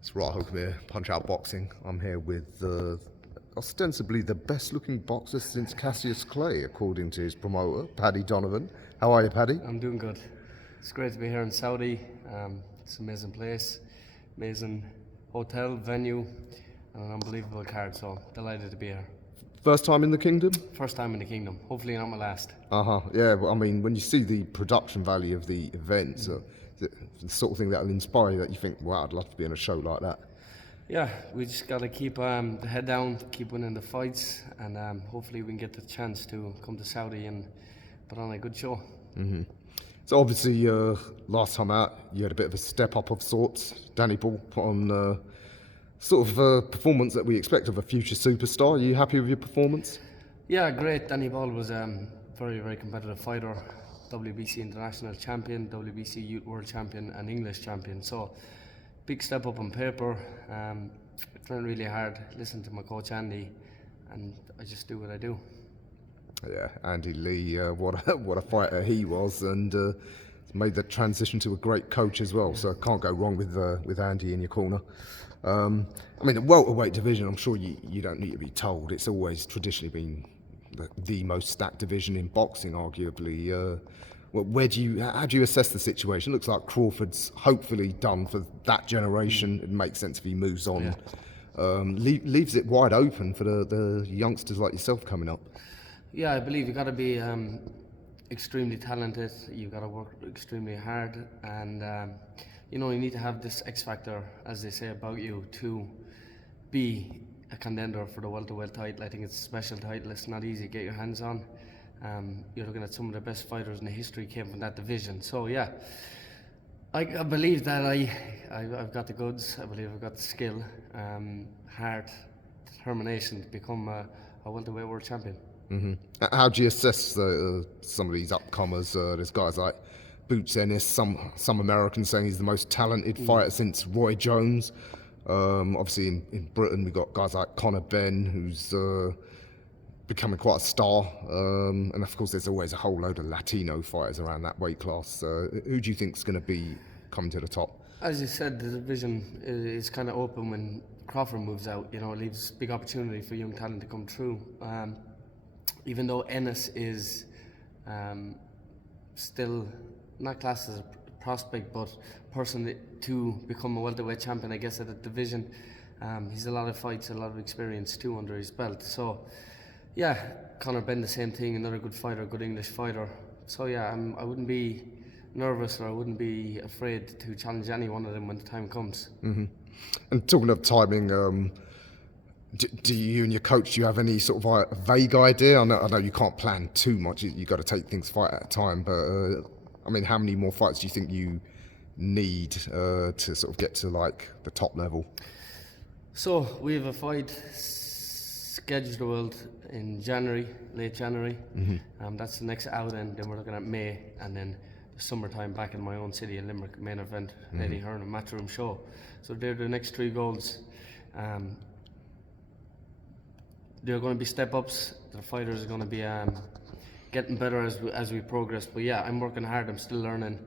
It's right, Holcomb here, Punchout Boxing. I'm here with ostensibly the best looking boxer since Cassius Clay, according to his promoter, Paddy Donovan. How are you, Paddy? I'm doing good. It's great to be here in Saudi. It's an amazing place, amazing hotel, venue, and an unbelievable card, so delighted to be here. First time in the kingdom? First time in the kingdom, hopefully not my last. Yeah, well, I mean, when you see the production value of the events, the sort of thing that'll inspire you, that you think, wow, I'd love to be in a show like that. Yeah, we just got to keep the head down, keep winning the fights, and hopefully we can get the chance to come to Saudi and put on a good show. So obviously, last time out, you had a bit of a step up of sorts. Danny Ball put on sort of a performance that we expect of a future superstar. Are you happy with your performance? Yeah, great. Danny Ball was a very, very competitive fighter. WBC International Champion, WBC Youth World Champion and English Champion. So, big step up on paper. Trained really hard, listened to my coach Andy, and I just do what I do. Yeah, Andy Lee, what a fighter he was, and made the transition to a great coach as well. So can't go wrong with Andy in your corner. I mean, the welterweight division, I'm sure you don't need to be told. It's always traditionally been the most stacked division in boxing, arguably. How do you assess the situation? It looks like Crawford's hopefully done for that generation. It makes sense if he moves on. Yeah. Leaves it wide open for the youngsters like yourself coming up. Yeah, I believe you got to be extremely talented. You got to work extremely hard, and you need to have this X factor, as they say about you, to be a contender for the welterweight title. I think it's a special title. It's not easy to get your hands on. You're looking at some of the best fighters in the history came from that division. So yeah, I believe that I've got the goods. I believe I've got the skill, heart, determination to become a welterweight world champion. Mm-hmm. How do you assess some of these upcomers? There's guys like Boots Ennis, some Americans saying he's the most talented fighter since Roy Jones. Obviously in Britain we've got guys like Conor Benn, who's becoming quite a star, and of course there's always a whole load of Latino fighters around that weight class. Who do you think is going to be coming to the top? As you said, the division is kind of open when Crawford moves out. It leaves big opportunity for young talent to come through. Even though Ennis is still not classed as a prospect, but person to become a welterweight champion, I guess, at the division. He's a lot of fights, a lot of experience too under his belt. So, yeah, Conor Benn the same thing, another good fighter, good English fighter. So yeah, I wouldn't be nervous or I wouldn't be afraid to challenge any one of them when the time comes. Mm-hmm. And talking of timing, do you and your coach, do you have any sort of vague idea? I know you can't plan too much. You got to take things fight at a time. But I mean, how many more fights do you think you need to sort of get to like the top level? So we have a fight scheduled in January, late January. Mm-hmm. That's the next out, and then we're looking at May, and then the summertime back in my own city in Limerick, main event, Eddie Hearn and Matchroom show. So they're the next three goals. They're going to be step-ups. The fighters are going to be getting better as we progress. But yeah, I'm working hard. I'm still learning.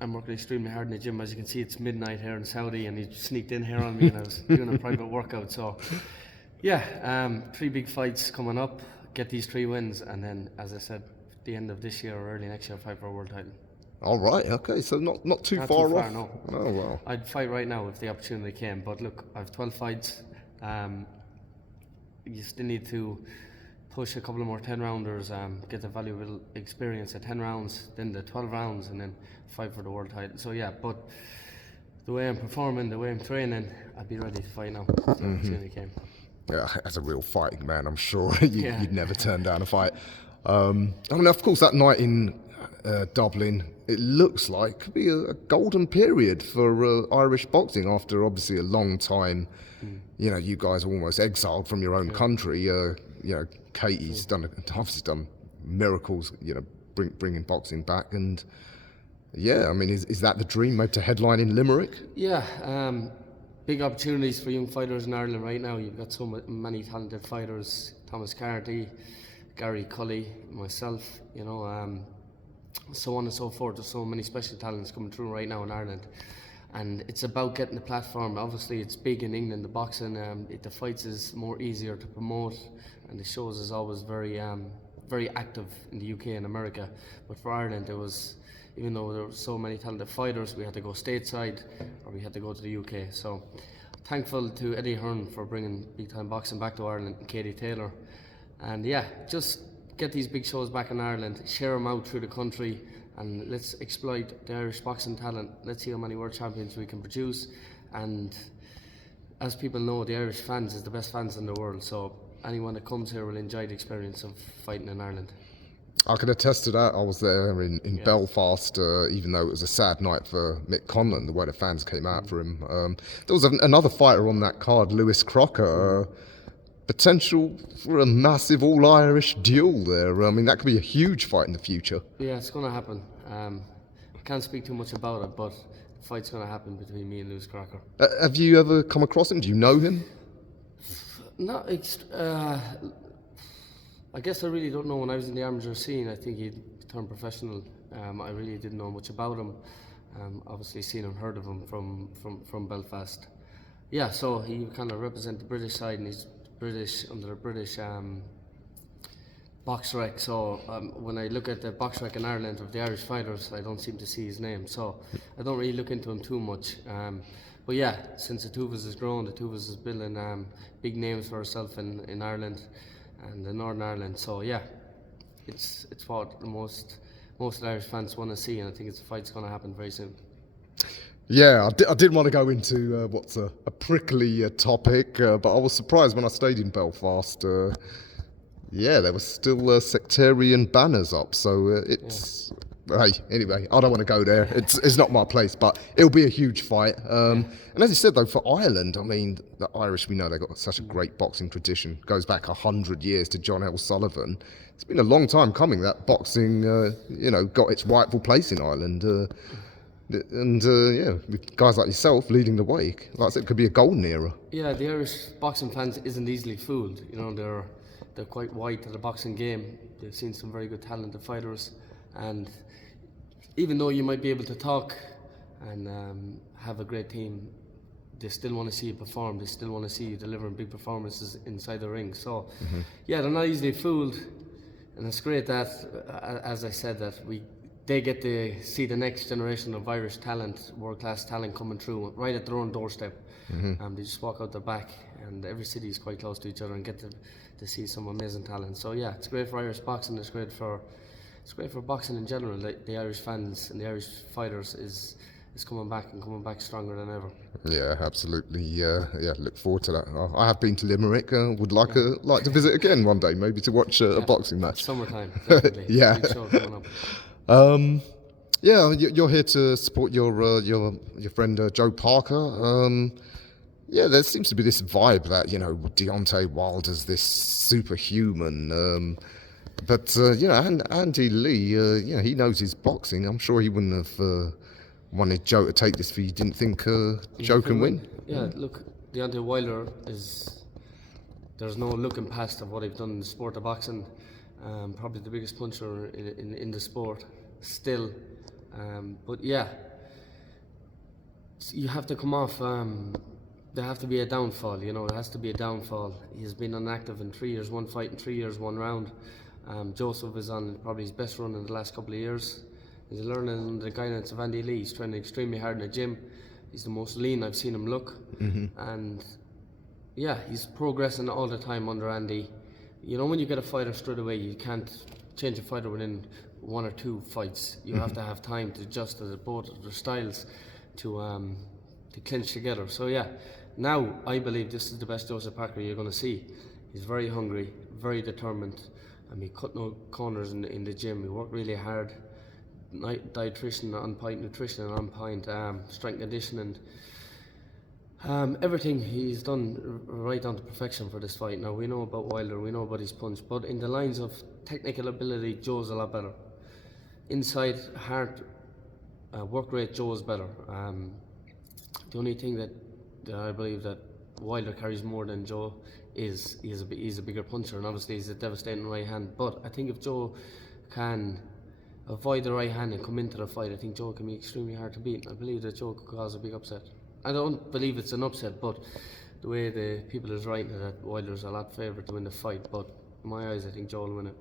I'm working extremely hard in the gym. As you can see, it's midnight here in Saudi, and he sneaked in here on me, and I was doing a private workout. So yeah, 3 big fights coming up. Get these 3 wins, and then, as I said, at the end of this year or early next year, fight for a world title. All right. Okay. So not too far off. No. Oh wow. I'd fight right now if the opportunity came. But look, I have 12 fights. You still need to push a couple of more 10-rounders, get the valuable experience at 10 rounds, then the 12 rounds, and then fight for the world title. So yeah, but the way I'm performing, the way I'm training, I'd be ready to fight now if the opportunity came. Yeah, as a real fighting man, I'm sure you'd never turn down a fight. I mean, of course, that night in Dublin, it looks like could be a golden period for Irish boxing after obviously a long time. You guys are almost exiled from your own country. Katie's obviously done miracles. Bringing boxing back, and yeah, I mean, is that the dream? Maybe to headline in Limerick? Yeah, big opportunities for young fighters in Ireland right now. You've got so many talented fighters: Thomas Carty, Gary Cully, myself. So on and so forth. There's so many special talents coming through right now in Ireland. and it's about getting the platform. Obviously, it's big in England. The boxing, the fights is more easier to promote, and the shows is always very active in the UK and America. But for Ireland, it was, even though there were so many talented fighters, we had to go stateside or we had to go to the UK. So thankful to Eddie Hearn for bringing big time boxing back to Ireland, and Katie Taylor, and yeah, just get these big shows back in Ireland, share them out through the country, and let's exploit the Irish boxing talent. Let's see how many world champions we can produce. And as people know, the Irish fans is the best fans in the world, so anyone that comes here will enjoy the experience of fighting in Ireland. I can attest to that. I was there in Belfast, even though it was a sad night for Mick Conlan, the way the fans came out for him. There was another fighter on that card, Lewis Crocker. Potential for a massive all-Irish duel there. I mean, that could be a huge fight in the future. Yeah, it's going to happen. I can't speak too much about it, but the fight's going to happen between me and Lewis Crocker. Have you ever come across him? Do you know him? Not I guess I really don't know. When I was in the amateur scene, I think he turned professional. I really didn't know much about him. Obviously seen and heard of him from Belfast. Yeah, so he kind of represents the British side, and he's British under the British box rec. So when I look at the box rec in Ireland of the Irish fighters, I don't seem to see his name. So I don't really look into him too much. But yeah, since the Tuvas has grown, the Tuvas is building big names for herself in Ireland and in Northern Ireland. So yeah, it's what the most Irish fans want to see, and I think it's a fight's going to happen very soon. Yeah, I did want to go into what's a prickly topic, but I was surprised when I stayed in Belfast. Yeah, there were still sectarian banners up, so it's... Yeah. Hey, anyway, I don't want to go there. It's not my place, but it'll be a huge fight. And as you said, though, for Ireland, I mean, the Irish, we know they've got such a great boxing tradition. Goes back 100 years to John L. Sullivan. It's been a long time coming that boxing, got its rightful place in Ireland. Yeah, with guys like yourself leading the way, like I said, it could be a golden era. Yeah, the Irish boxing fans isn't easily fooled. They're quite wide to the boxing game. They've seen some very good talented fighters, and even though you might be able to talk and have a great team, they still want to see you perform. They still want to see you delivering big performances inside the ring. So, yeah, they're not easily fooled, and it's great that, as I said, that they get to see the next generation of Irish talent, world-class talent coming through right at their own doorstep. They just walk out the back, and every city is quite close to each other, and get to see some amazing talent. So yeah, it's great for Irish boxing. It's great for boxing in general. The Irish fans and the Irish fighters is coming back stronger than ever. Yeah, absolutely. Yeah, look forward to that. I have been to Limerick. Would like to visit again one day, maybe to watch a boxing match. Summertime, definitely. Yeah. Big show coming up. Yeah, you're here to support your friend Joe Parker. Yeah, there seems to be this vibe that Deontay Wilder's this superhuman. But Andy Lee, he knows his boxing. I'm sure he wouldn't have wanted Joe to take this if he didn't think Joe can win. Yeah, look, Deontay Wilder there's no looking past of what he's done in the sport of boxing. Probably the biggest puncher in the sport still. But yeah, you have to come off. There have to be a downfall. There has to be a downfall. He's been inactive in 3 years, one fight in 3 years, one round. Joseph is on probably his best run in the last couple of years. He's learning under the guidance of Andy Lee. He's training extremely hard in the gym. He's the most lean I've seen him look. And yeah, he's progressing all the time under Andy. When you get a fighter straight away, you can't change a fighter within 1 or 2 fights. You have to have time to adjust to both of their styles to clinch together. So yeah, now I believe this is the best Joseph Parker you're going to see. He's very hungry, very determined. He cut no corners in the gym. He worked really hard. Dietitian on point, nutrition on point, strength conditioning. Everything he's done right down to perfection for this fight. Now we know about Wilder, we know about his punch, but in the lines of technical ability, Joe's a lot better. Inside, heart, work rate, Joe's better. The only thing that I believe that Wilder carries more than Joe is he's a bigger puncher, and obviously he's a devastating right hand. But I think if Joe can avoid the right hand and come into the fight, I think Joe can be extremely hard to beat. I believe that Joe could cause a big upset. I don't believe it's an upset, but the way the people is writing it, that Wilder's a lot favourite to win the fight. But in my eyes, I think Joe will win it.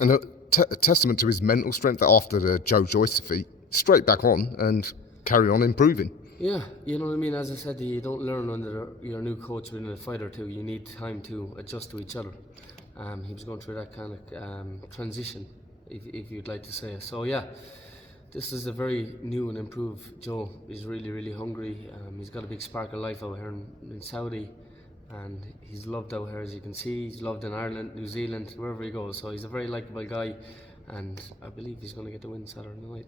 And a testament to his mental strength that after the Joe Joyce defeat, straight back on and carry on improving. Yeah, you know what I mean. As I said, you don't learn under your new coach within a fight or two. You need time to adjust to each other. He was going through that kind of transition, if you'd like to say. So yeah, this is a very new and improved Joe. He's really, really hungry. He's got a big spark of life out here in Saudi, and he's loved out here, as you can see. He's loved in Ireland, New Zealand, wherever he goes. So he's a very likeable guy, and I believe he's going to get the win Saturday night.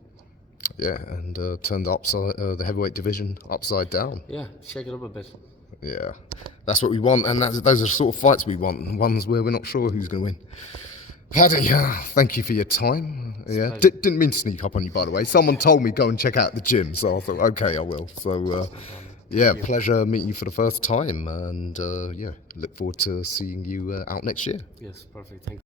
Yeah, and turned the heavyweight division upside down. Yeah, shake it up a bit. Yeah, that's what we want, and those are the sort of fights we want, ones where we're not sure who's going to win. Paddy, thank you for your time. Yeah, didn't mean to sneak up on you, by the way. Someone told me go and check out the gym, so I thought, okay, I will. So, yeah, pleasure meeting you for the first time, and yeah, look forward to seeing you out next year. Yes, perfect. Thank you.